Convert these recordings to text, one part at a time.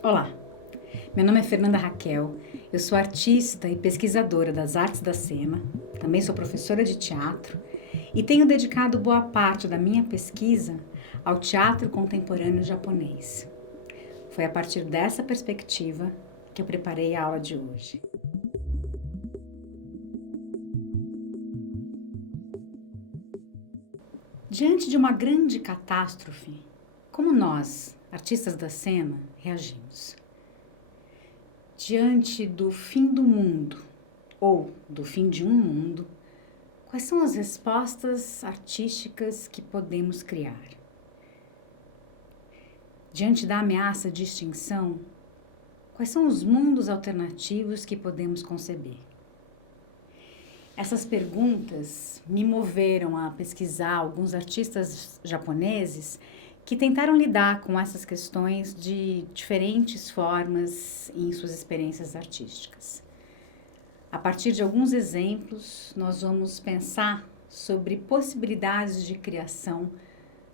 Olá, meu nome é Fernanda Raquel, eu sou artista e pesquisadora das artes da cena, também sou professora de teatro e tenho dedicado boa parte da minha pesquisa ao teatro contemporâneo japonês. Foi a partir dessa perspectiva que eu preparei a aula de hoje. Diante de uma grande catástrofe, como nós, artistas da cena, reagimos? Diante do fim do mundo ou do fim de um mundo, quais são as respostas artísticas que podemos criar? Diante da ameaça de extinção, quais são os mundos alternativos que podemos conceber? Essas perguntas me moveram a pesquisar alguns artistas japoneses que tentaram lidar com essas questões de diferentes formas em suas experiências artísticas. A partir de alguns exemplos, nós vamos pensar sobre possibilidades de criação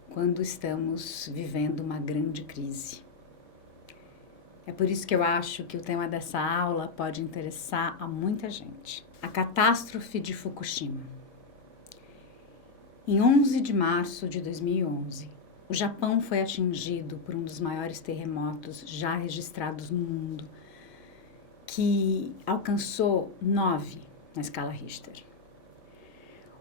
quando estamos vivendo uma grande crise. É por isso que eu acho que o tema dessa aula pode interessar a muita gente. A catástrofe de Fukushima. Em 11 de março de 2011, o Japão foi atingido por um dos maiores terremotos já registrados no mundo, que alcançou 9 na escala Richter.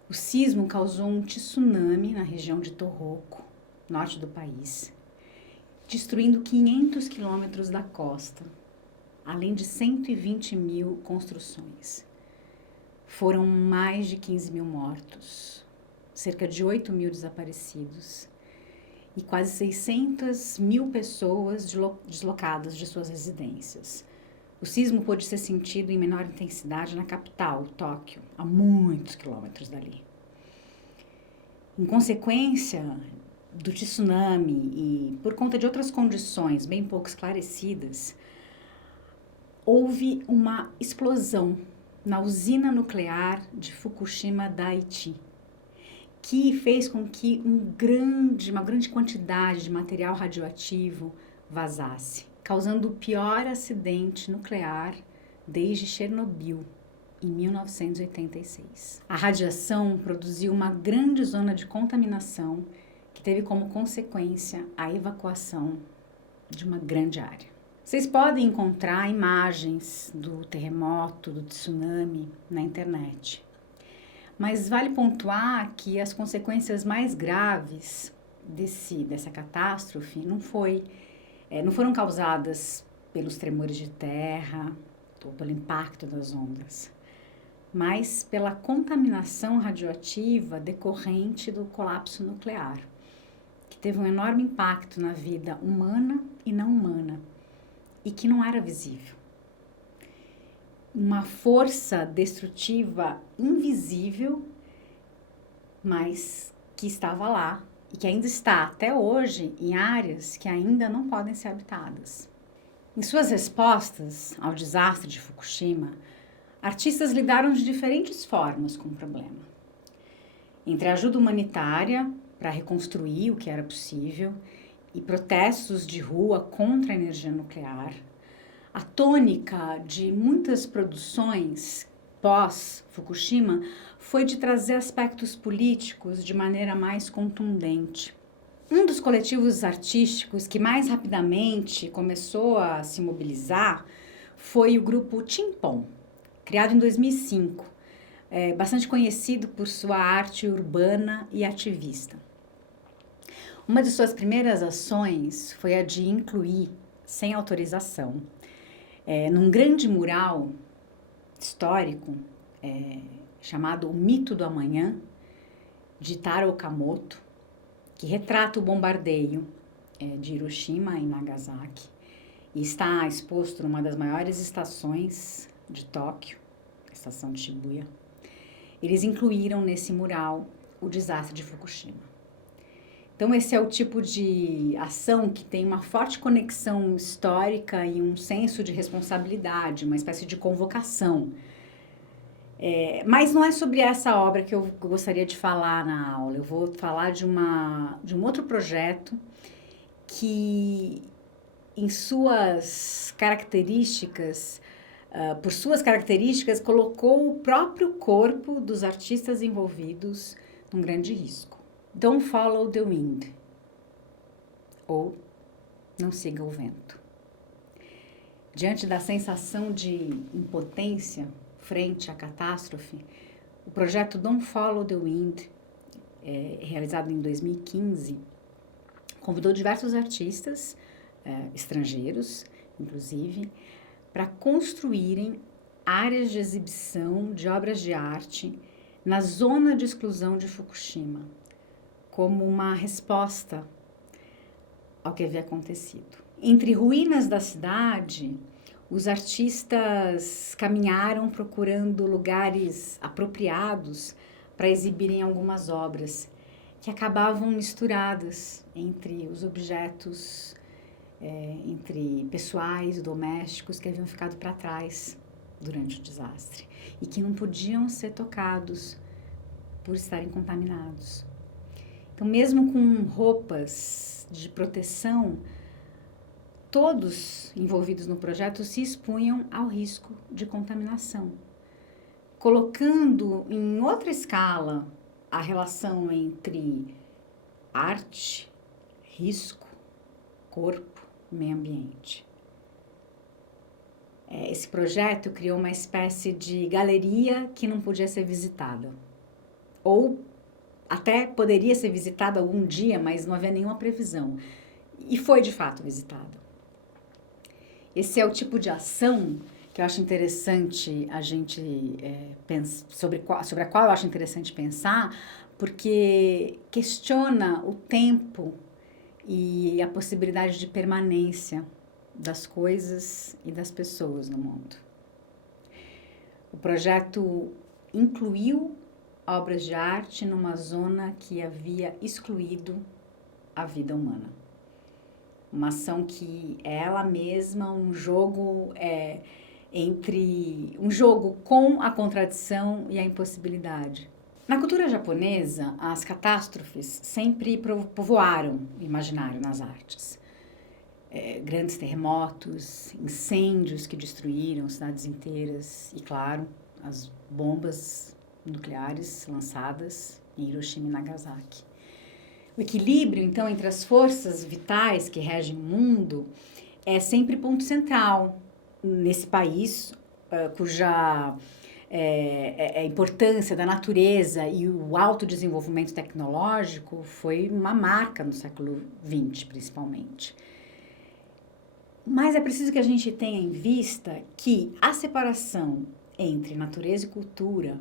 O sismo causou um tsunami na região de Tohoku, norte do país, destruindo 500 quilômetros da costa, além de 120 mil construções. Foram mais de 15 mil mortos, cerca de 8 mil desaparecidos e quase 600 mil pessoas deslocadas de suas residências. O sismo pôde ser sentido em menor intensidade na capital, Tóquio, a muitos quilômetros dali. Em consequência do tsunami e por conta de outras condições bem pouco esclarecidas, houve uma explosão na usina nuclear de Fukushima Daiichi, que fez com que uma grande quantidade de material radioativo vazasse, causando o pior acidente nuclear desde Chernobyl, em 1986. A radiação produziu uma grande zona de contaminação que teve como consequência a evacuação de uma grande área. Vocês podem encontrar imagens do terremoto, do tsunami na internet. Mas vale pontuar que as consequências mais graves dessa catástrofe não foram causadas pelos tremores de terra ou pelo impacto das ondas, mas pela contaminação radioativa decorrente do colapso nuclear, que teve um enorme impacto na vida humana e não humana, e que não era visível. Uma força destrutiva invisível, mas que estava lá e que ainda está até hoje em áreas que ainda não podem ser habitadas. Em suas respostas ao desastre de Fukushima, artistas lidaram de diferentes formas com o problema. Entre a ajuda humanitária para reconstruir o que era possível e protestos de rua contra a energia nuclear, a tônica de muitas produções pós-Fukushima foi de trazer aspectos políticos de maneira mais contundente. Um dos coletivos artísticos que mais rapidamente começou a se mobilizar foi o grupo Timpon, criado em 2005, bastante conhecido por sua arte urbana e ativista. Uma de suas primeiras ações foi a de incluir, sem autorização, num grande mural histórico chamado O Mito do Amanhã, de Taro Okamoto, que retrata o bombardeio de Hiroshima e Nagasaki e está exposto numa das maiores estações de Tóquio, a estação de Shibuya. Eles incluíram nesse mural o desastre de Fukushima. Então, esse é o tipo de ação que tem uma forte conexão histórica e um senso de responsabilidade, uma espécie de convocação. Mas não é sobre essa obra que eu gostaria de falar na aula. Eu vou falar de um outro projeto que em suas características, por suas características, colocou o próprio corpo dos artistas envolvidos num grande risco. Don't follow the wind, ou não siga o vento. Diante da sensação de impotência frente à catástrofe, o projeto Don't Follow the Wind, realizado em 2015, convidou diversos artistas, estrangeiros, inclusive, para construírem áreas de exibição de obras de arte na zona de exclusão de Fukushima, como uma resposta ao que havia acontecido. Entre ruínas da cidade, os artistas caminharam procurando lugares apropriados para exibirem algumas obras que acabavam misturadas entre os objetos, entre pessoais, domésticos que haviam ficado para trás durante o desastre e que não podiam ser tocados por estarem contaminados. Então, mesmo com roupas de proteção, todos envolvidos no projeto se expunham ao risco de contaminação, colocando em outra escala a relação entre arte, risco, corpo e meio ambiente. Esse projeto criou uma espécie de galeria que não podia ser visitada, ou até poderia ser visitada algum dia, mas não havia nenhuma previsão, e foi de fato visitada. Esse é o tipo de ação que eu acho interessante a gente sobre a qual eu acho interessante pensar, porque questiona o tempo e a possibilidade de permanência das coisas e das pessoas no mundo. O projeto incluiu obras de arte numa zona que havia excluído a vida humana. Uma ação que é ela mesma um jogo um jogo com a contradição e a impossibilidade. Na cultura japonesa, as catástrofes sempre povoaram o imaginário nas artes. Grandes terremotos, incêndios que destruíram cidades inteiras e, claro, as bombas nucleares lançadas em Hiroshima e Nagasaki. O equilíbrio, então, entre as forças vitais que regem o mundo é sempre ponto central nesse país, cuja a importância da natureza e o alto desenvolvimento tecnológico foi uma marca no século XX, principalmente. Mas é preciso que a gente tenha em vista que a separação entre natureza e cultura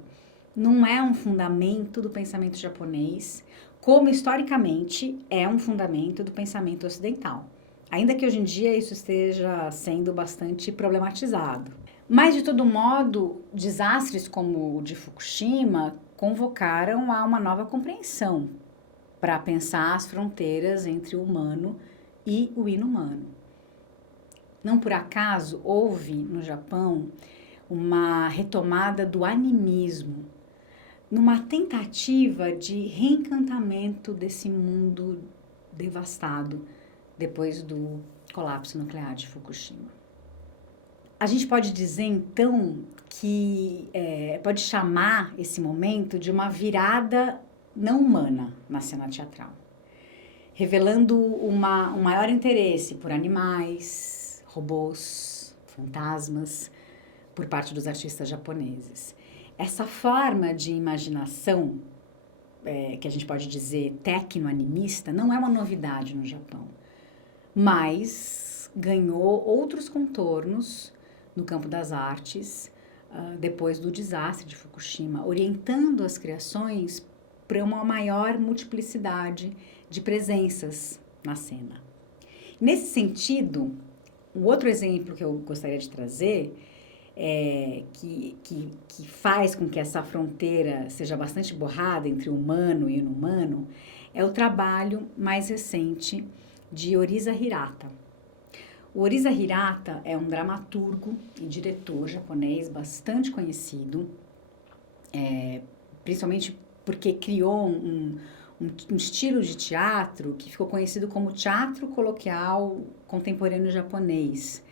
não é um fundamento do pensamento japonês, como historicamente é um fundamento do pensamento ocidental. Ainda que hoje em dia isso esteja sendo bastante problematizado. Mas, de todo modo, desastres como o de Fukushima convocaram a uma nova compreensão para pensar as fronteiras entre o humano e o inumano. Não por acaso houve no Japão uma retomada do animismo, numa tentativa de reencantamento desse mundo devastado depois do colapso nuclear de Fukushima. A gente pode dizer, então, que pode chamar esse momento de uma virada não humana na cena teatral, revelando um maior interesse por animais, robôs, fantasmas, por parte dos artistas japoneses. Essa forma de imaginação, que a gente pode dizer tecno-animista, não é uma novidade no Japão, mas ganhou outros contornos no campo das artes depois do desastre de Fukushima, orientando as criações para uma maior multiplicidade de presenças na cena. Nesse sentido, um outro exemplo que eu gostaria de trazer que faz com que essa fronteira seja bastante borrada entre o humano e o inumano é o trabalho mais recente de Orisa Hirata. O Orisa Hirata é um dramaturgo e diretor japonês bastante conhecido, principalmente porque criou um um estilo de teatro que ficou conhecido como teatro coloquial contemporâneo japonês,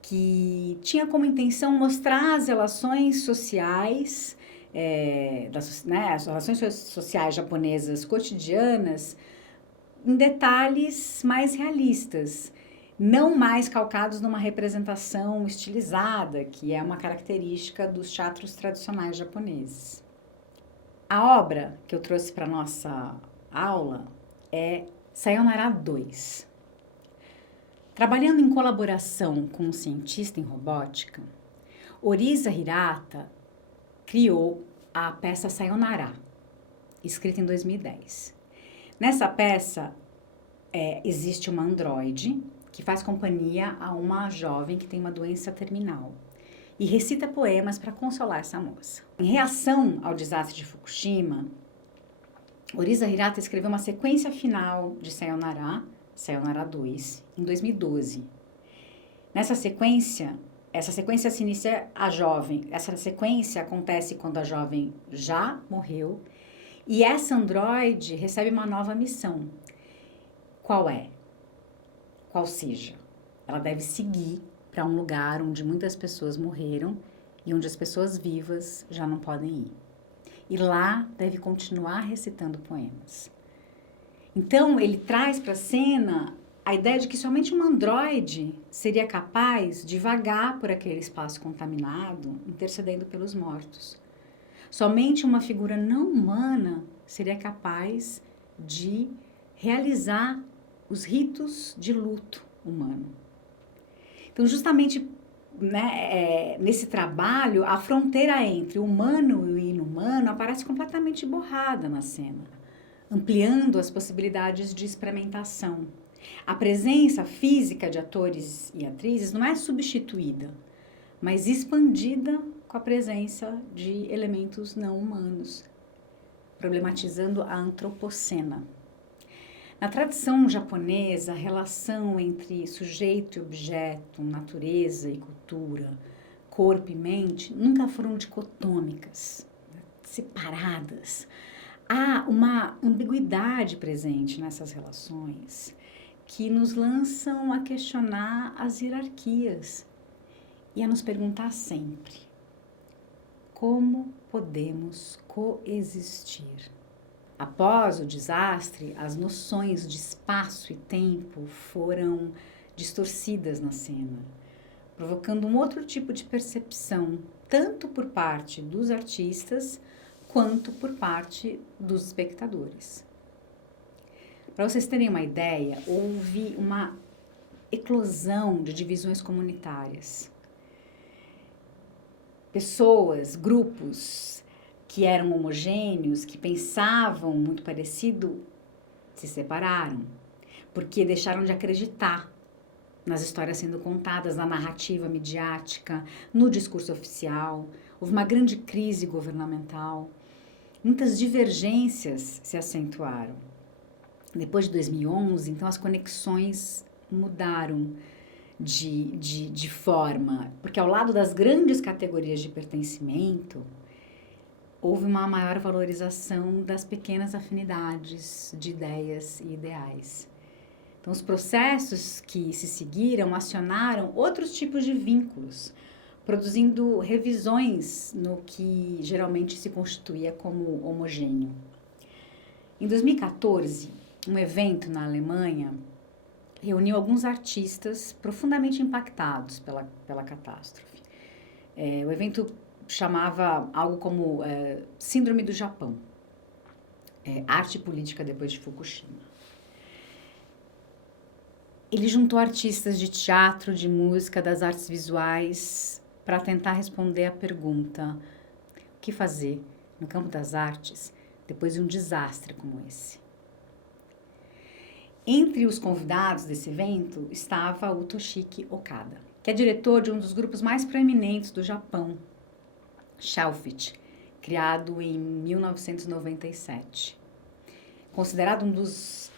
que tinha como intenção mostrar as relações sociais, as relações sociais japonesas cotidianas em detalhes mais realistas, não mais calcados numa representação estilizada, que é uma característica dos teatros tradicionais japoneses. A obra que eu trouxe para nossa aula é Sayonara 2. Trabalhando em colaboração com um cientista em robótica, Oriza Hirata criou a peça Sayonara, escrita em 2010. Nessa peça, existe uma androide que faz companhia a uma jovem que tem uma doença terminal e recita poemas para consolar essa moça. Em reação ao desastre de Fukushima, Oriza Hirata escreveu uma sequência final de Sayonara 2, em 2012. Essa sequência se inicia a jovem. Essa sequência acontece quando a jovem já morreu e essa androide recebe uma nova missão. Qual é? Qual seja? Ela deve seguir para um lugar onde muitas pessoas morreram e onde as pessoas vivas já não podem ir. E lá deve continuar recitando poemas. Então, ele traz para a cena a ideia de que somente um androide seria capaz de vagar por aquele espaço contaminado, intercedendo pelos mortos. Somente uma figura não humana seria capaz de realizar os ritos de luto humano. Então, justamente nesse trabalho, a fronteira entre o humano e o inumano aparece completamente borrada na cena, ampliando as possibilidades de experimentação. A presença física de atores e atrizes não é substituída, mas expandida com a presença de elementos não humanos, problematizando a antropocena. Na tradição japonesa, a relação entre sujeito e objeto, natureza e cultura, corpo e mente, nunca foram dicotômicas, separadas. Há uma ambiguidade presente nessas relações que nos lançam a questionar as hierarquias e a nos perguntar sempre: como podemos coexistir? Após o desastre, as noções de espaço e tempo foram distorcidas na cena, provocando um outro tipo de percepção, tanto por parte dos artistas, quanto por parte dos espectadores. Para vocês terem uma ideia, houve uma eclosão de divisões comunitárias. Pessoas, grupos que eram homogêneos, que pensavam muito parecido, se separaram, porque deixaram de acreditar nas histórias sendo contadas, na narrativa midiática, no discurso oficial. Houve uma grande crise governamental. Muitas divergências se acentuaram. Depois de 2011, então, as conexões mudaram de forma, porque ao lado das grandes categorias de pertencimento, houve uma maior valorização das pequenas afinidades de ideias e ideais. Então, os processos que se seguiram acionaram outros tipos de vínculos, produzindo revisões no que geralmente se constituía como homogêneo. Em 2014, um evento na Alemanha reuniu alguns artistas profundamente impactados pela catástrofe. O evento chamava algo como Síndrome do Japão, arte política depois de Fukushima. Ele juntou artistas de teatro, de música, das artes visuais, para tentar responder à pergunta: o que fazer no campo das artes depois de um desastre como esse? Entre os convidados desse evento estava o Toshiki Okada, que é diretor de um dos grupos mais proeminentes do Japão, Shelfit, criado em 1997. Considerado um dos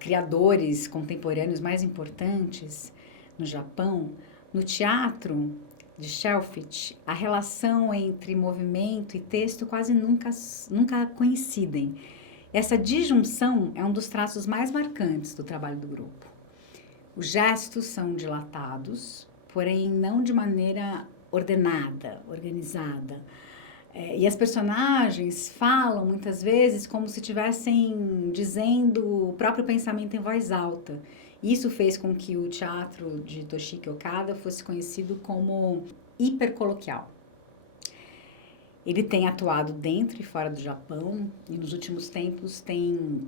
criadores contemporâneos mais importantes no Japão, no teatro de Shelfit, a relação entre movimento e texto quase nunca coincidem. Essa disjunção é um dos traços mais marcantes do trabalho do grupo. Os gestos são dilatados, porém não de maneira ordenada, organizada. E as personagens falam muitas vezes como se estivessem dizendo o próprio pensamento em voz alta. Isso fez com que o teatro de Toshiki Okada fosse conhecido como hipercoloquial. Ele tem atuado dentro e fora do Japão e nos últimos tempos tem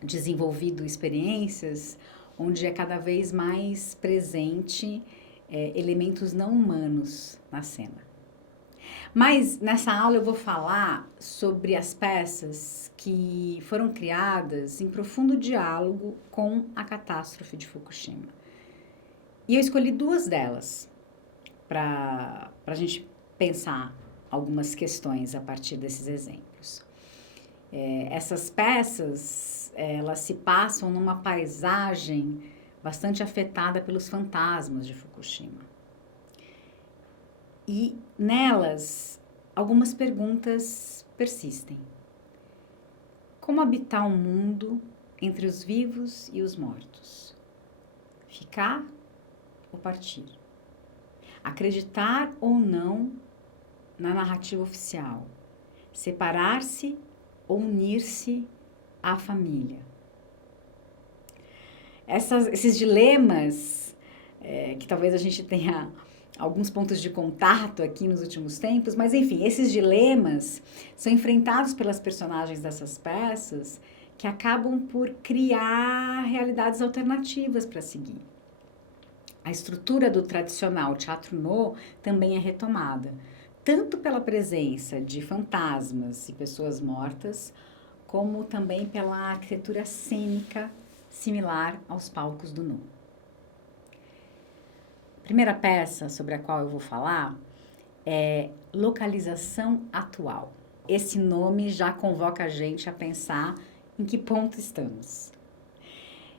desenvolvido experiências onde é cada vez mais presente elementos não humanos na cena. Mas nessa aula eu vou falar sobre as peças que foram criadas em profundo diálogo com a catástrofe de Fukushima. E eu escolhi 2 delas para a gente pensar algumas questões a partir desses exemplos. Essas peças, elas se passam numa paisagem bastante afetada pelos fantasmas de Fukushima. E nelas, algumas perguntas persistem. Como habitar um mundo entre os vivos e os mortos? Ficar ou partir? Acreditar ou não na narrativa oficial? Separar-se ou unir-se à família? Esses dilemas, que talvez a gente tenha alguns pontos de contato aqui nos últimos tempos, mas enfim, esses dilemas são enfrentados pelas personagens dessas peças que acabam por criar realidades alternativas para seguir. A estrutura do tradicional teatro no também é retomada, tanto pela presença de fantasmas e pessoas mortas, como também pela arquitetura cênica similar aos palcos do no. A primeira peça sobre a qual eu vou falar é Localização Atual. Esse nome já convoca a gente a pensar em que ponto estamos.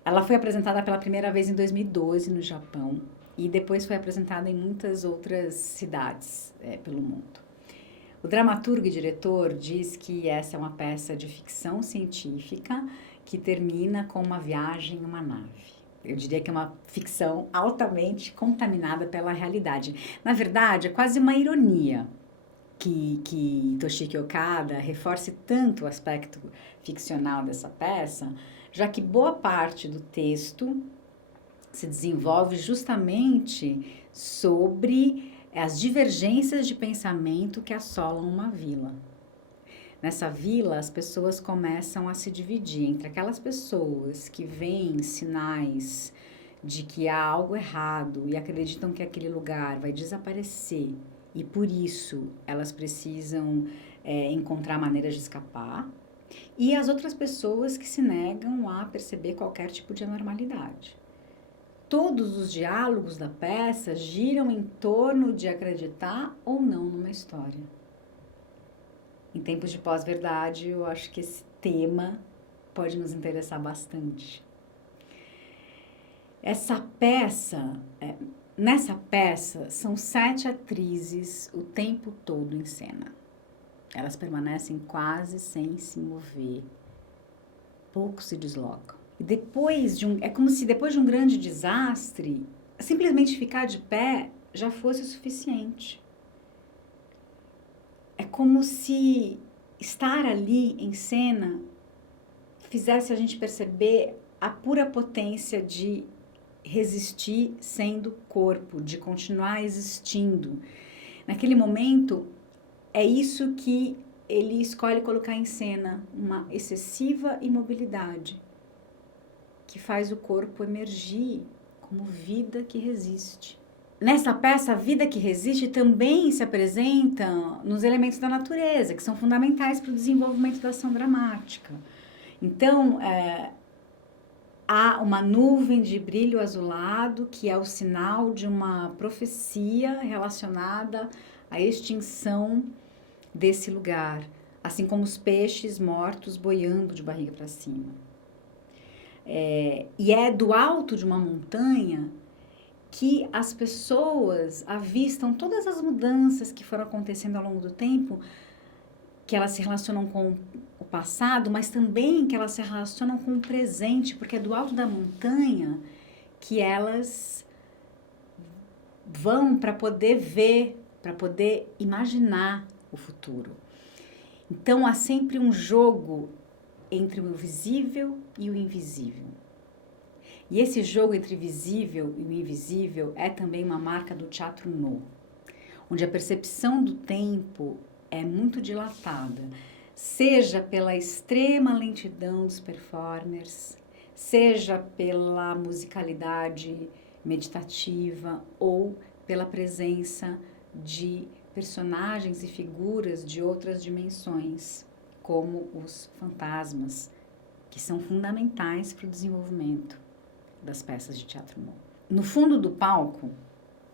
Ela foi apresentada pela primeira vez em 2012 no Japão e depois foi apresentada em muitas outras cidades pelo mundo. O dramaturgo e diretor diz que essa é uma peça de ficção científica que termina com uma viagem em uma nave. Eu diria que é uma ficção altamente contaminada pela realidade. Na verdade, é quase uma ironia que Toshiki Okada reforce tanto o aspecto ficcional dessa peça, já que boa parte do texto se desenvolve justamente sobre as divergências de pensamento que assolam uma vila. Nessa vila, as pessoas começam a se dividir entre aquelas pessoas que veem sinais de que há algo errado e acreditam que aquele lugar vai desaparecer e, por isso, elas precisam encontrar maneiras de escapar, e as outras pessoas que se negam a perceber qualquer tipo de anormalidade. Todos os diálogos da peça giram em torno de acreditar ou não numa história. Em tempos de pós-verdade, eu acho que esse tema pode nos interessar bastante. Nessa peça, são 7 atrizes o tempo todo em cena. Elas permanecem quase sem se mover. Poucos se deslocam. E é como se depois de um grande desastre, simplesmente ficar de pé já fosse o suficiente. É como se estar ali em cena fizesse a gente perceber a pura potência de resistir sendo corpo, de continuar existindo. Naquele momento, é isso que ele escolhe colocar em cena, uma excessiva imobilidade, que faz o corpo emergir como vida que resiste. Nessa peça, a vida que resiste também se apresenta nos elementos da natureza, que são fundamentais para o desenvolvimento da ação dramática. Então, há uma nuvem de brilho azulado, que é o sinal de uma profecia relacionada à extinção desse lugar, assim como os peixes mortos boiando de barriga para cima. E é do alto de uma montanha que as pessoas avistam todas as mudanças que foram acontecendo ao longo do tempo que elas se relacionam com o passado, mas também que elas se relacionam com o presente, porque é do alto da montanha que elas vão para poder ver, para poder imaginar o futuro. Então há sempre um jogo entre o visível e o invisível. E esse jogo entre visível e o invisível é também uma marca do teatro no, onde a percepção do tempo é muito dilatada, seja pela extrema lentidão dos performers, seja pela musicalidade meditativa ou pela presença de personagens e figuras de outras dimensões, como os fantasmas, que são fundamentais para o desenvolvimento das peças de teatro no. No fundo do palco,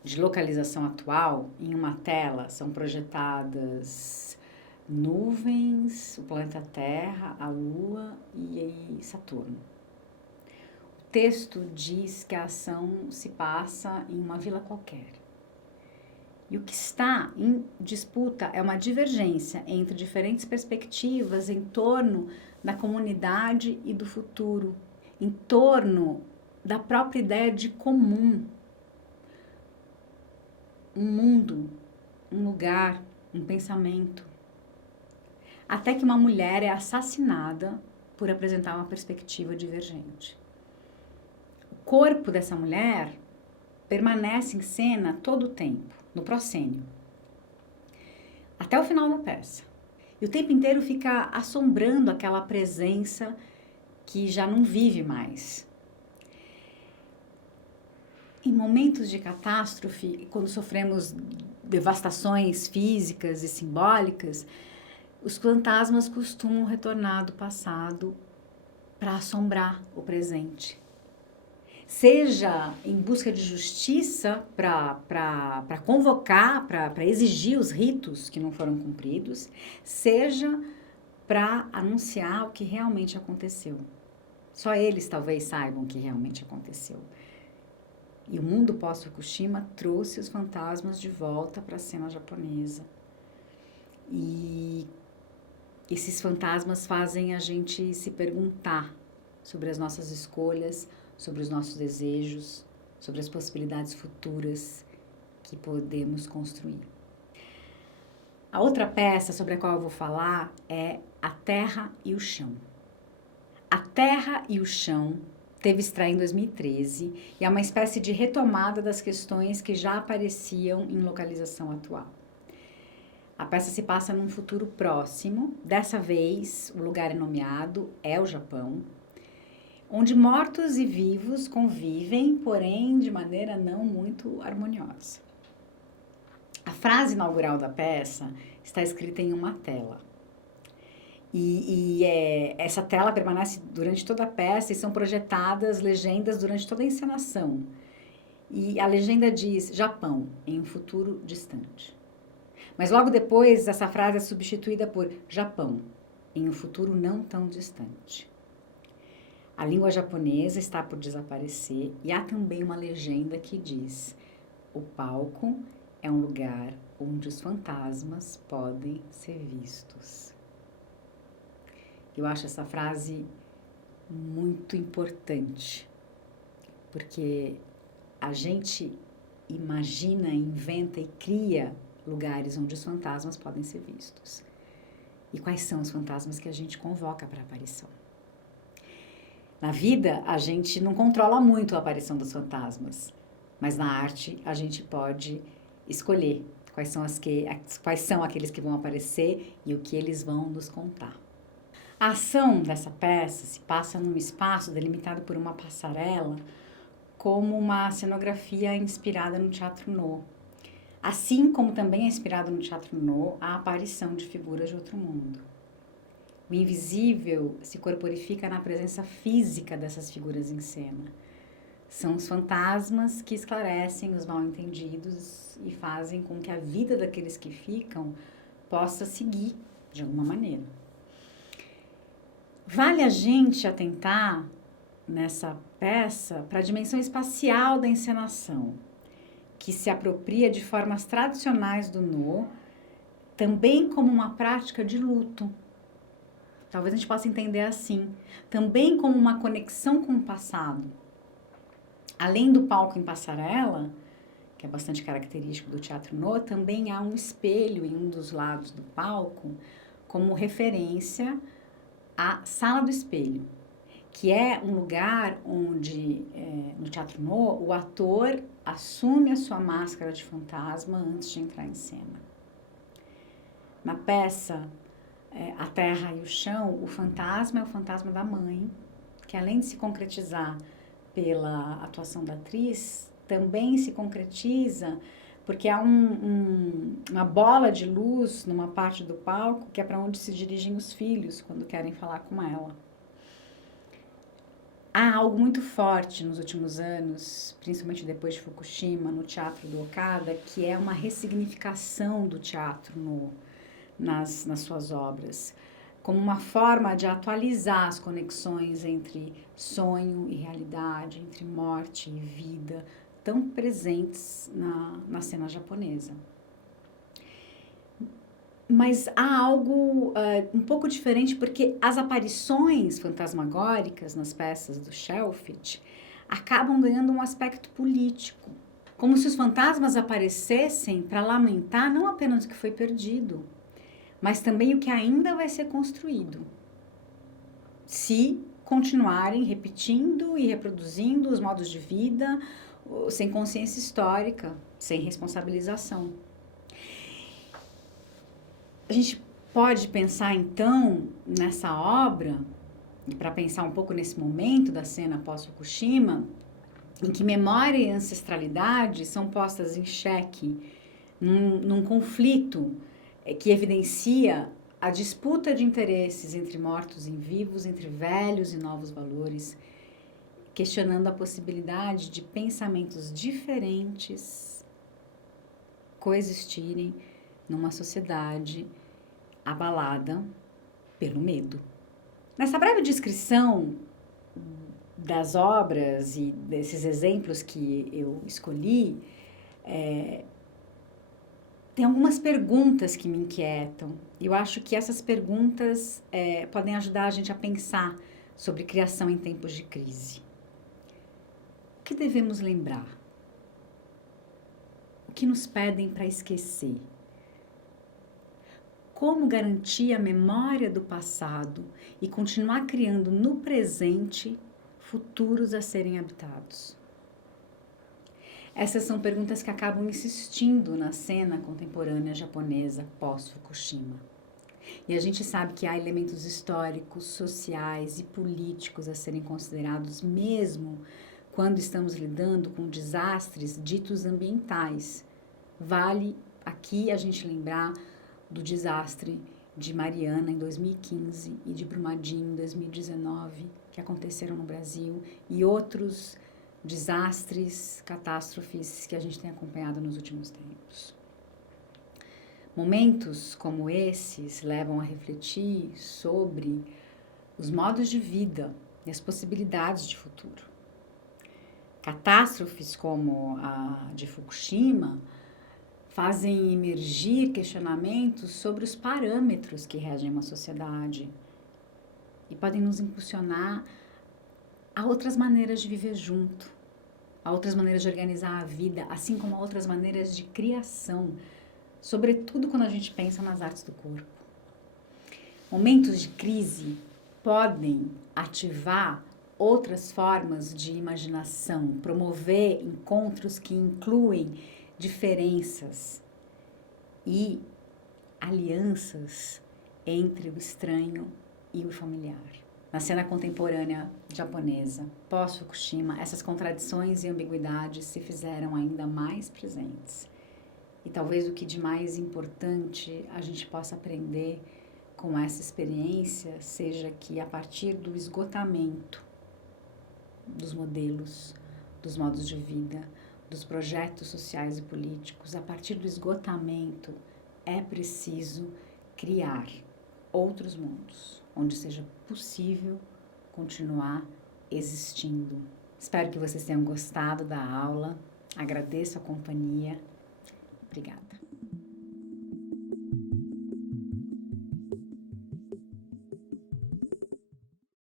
de localização atual, em uma tela, são projetadas nuvens, o planeta Terra, a Lua e Saturno. O texto diz que a ação se passa em uma vila qualquer. E o que está em disputa é uma divergência entre diferentes perspectivas em torno da comunidade e do futuro, em torno da própria ideia de comum. Um mundo, um lugar, um pensamento. Até que uma mulher é assassinada por apresentar uma perspectiva divergente. O corpo dessa mulher permanece em cena todo o tempo, no proscênio, até o final da peça. E o tempo inteiro fica assombrando aquela presença que já não vive mais. Em momentos de catástrofe, quando sofremos devastações físicas e simbólicas, os fantasmas costumam retornar do passado para assombrar o presente. Seja em busca de justiça para convocar, para exigir os ritos que não foram cumpridos, seja para anunciar o que realmente aconteceu. Só eles talvez saibam o que realmente aconteceu. E o mundo pós-Fukushima trouxe os fantasmas de volta para a cena japonesa. E esses fantasmas fazem a gente se perguntar sobre as nossas escolhas, sobre os nossos desejos, sobre as possibilidades futuras que podemos construir. A outra peça sobre a qual eu vou falar é A Terra e o Chão. A Terra e o Chão teve estreia em 2013 e é uma espécie de retomada das questões que já apareciam em localização atual. A peça se passa num futuro próximo, dessa vez o lugar é nomeado, é o Japão, onde mortos e vivos convivem, porém de maneira não muito harmoniosa. A frase inaugural da peça está escrita em uma tela. Essa tela permanece durante toda a peça e são projetadas legendas durante toda a encenação. E a legenda diz Japão, em um futuro distante. Mas logo depois, essa frase é substituída por Japão, em um futuro não tão distante. A língua japonesa está por desaparecer e há também uma legenda que diz: o palco é um lugar onde os fantasmas podem ser vistos. Eu acho essa frase muito importante, porque a gente imagina, inventa e cria lugares onde os fantasmas podem ser vistos. E quais são os fantasmas que a gente convoca para a aparição? Na vida, a gente não controla muito a aparição dos fantasmas, mas na arte a gente pode escolher quais são aqueles que vão aparecer e o que eles vão nos contar. A ação dessa peça se passa num espaço delimitado por uma passarela, como uma cenografia inspirada no teatro no. Assim como também é inspirado no teatro no a aparição de figuras de outro mundo. O invisível se corporifica na presença física dessas figuras em cena. São os fantasmas que esclarecem os mal-entendidos e fazem com que a vida daqueles que ficam possa seguir de alguma maneira. Vale a gente atentar nessa peça para a dimensão espacial da encenação, que se apropria de formas tradicionais do no, também como uma prática de luto. Talvez a gente possa entender assim, também como uma conexão com o passado. Além do palco em passarela, que é bastante característico do Teatro No, também há um espelho em um dos lados do palco, como referência à Sala do Espelho, que é um lugar onde, no Teatro No, o ator assume a sua máscara de fantasma antes de entrar em cena. Na peça A Terra e o Chão, o fantasma é o fantasma da mãe, que além de se concretizar pela atuação da atriz, também se concretiza porque há uma bola de luz numa parte do palco que é para onde se dirigem os filhos quando querem falar com ela. Há algo muito forte nos últimos anos, principalmente depois de Fukushima, no teatro do Okada, que é uma ressignificação do teatro nas suas obras, como uma forma de atualizar as conexões entre sonho e realidade, entre morte e vida, tão presentes na cena japonesa. Mas há algo um pouco diferente, porque as aparições fantasmagóricas nas peças do Shelfit acabam ganhando um aspecto político, como se os fantasmas aparecessem para lamentar não apenas o que foi perdido, mas também o que ainda vai ser construído, se continuarem repetindo e reproduzindo os modos de vida sem consciência histórica, sem responsabilização. A gente pode pensar, então, nessa obra, e para pensar um pouco nesse momento da cena pós-Fukushima, em que memória e ancestralidade são postas em xeque num conflito que evidencia a disputa de interesses entre mortos e vivos, entre velhos e novos valores, questionando a possibilidade de pensamentos diferentes coexistirem numa sociedade abalada pelo medo. Nessa breve descrição das obras e desses exemplos que eu escolhi, tem algumas perguntas que me inquietam. Eu acho que essas perguntas podem ajudar a gente a pensar sobre criação em tempos de crise. O que devemos lembrar? O que nos pedem para esquecer? Como garantir a memória do passado e continuar criando no presente futuros a serem habitados? Essas são perguntas que acabam insistindo na cena contemporânea japonesa pós-Fukushima. E a gente sabe que há elementos históricos, sociais e políticos a serem considerados mesmo quando estamos lidando com desastres ditos ambientais. Vale aqui a gente lembrar do desastre de Mariana em 2015 e de Brumadinho em 2019, que aconteceram no Brasil, e outros desastres, catástrofes que a gente tem acompanhado nos últimos tempos. Momentos como esses levam a refletir sobre os modos de vida e as possibilidades de futuro. Catástrofes como a de Fukushima fazem emergir questionamentos sobre os parâmetros que regem uma sociedade e podem nos impulsionar a outras maneiras de viver junto, a outras maneiras de organizar a vida, assim como a outras maneiras de criação, sobretudo quando a gente pensa nas artes do corpo. Momentos de crise podem ativar outras formas de imaginação, promover encontros que incluem diferenças e alianças entre o estranho e o familiar. Na cena contemporânea japonesa, pós-Fukushima, essas contradições e ambiguidades se fizeram ainda mais presentes. E talvez o que de mais importante a gente possa aprender com essa experiência seja que, a partir do esgotamento dos modelos, dos modos de vida, dos projetos sociais e políticos, a partir do esgotamento, é preciso criar outros mundos, onde seja possível continuar existindo. Espero que vocês tenham gostado da aula. Agradeço a companhia. Obrigada.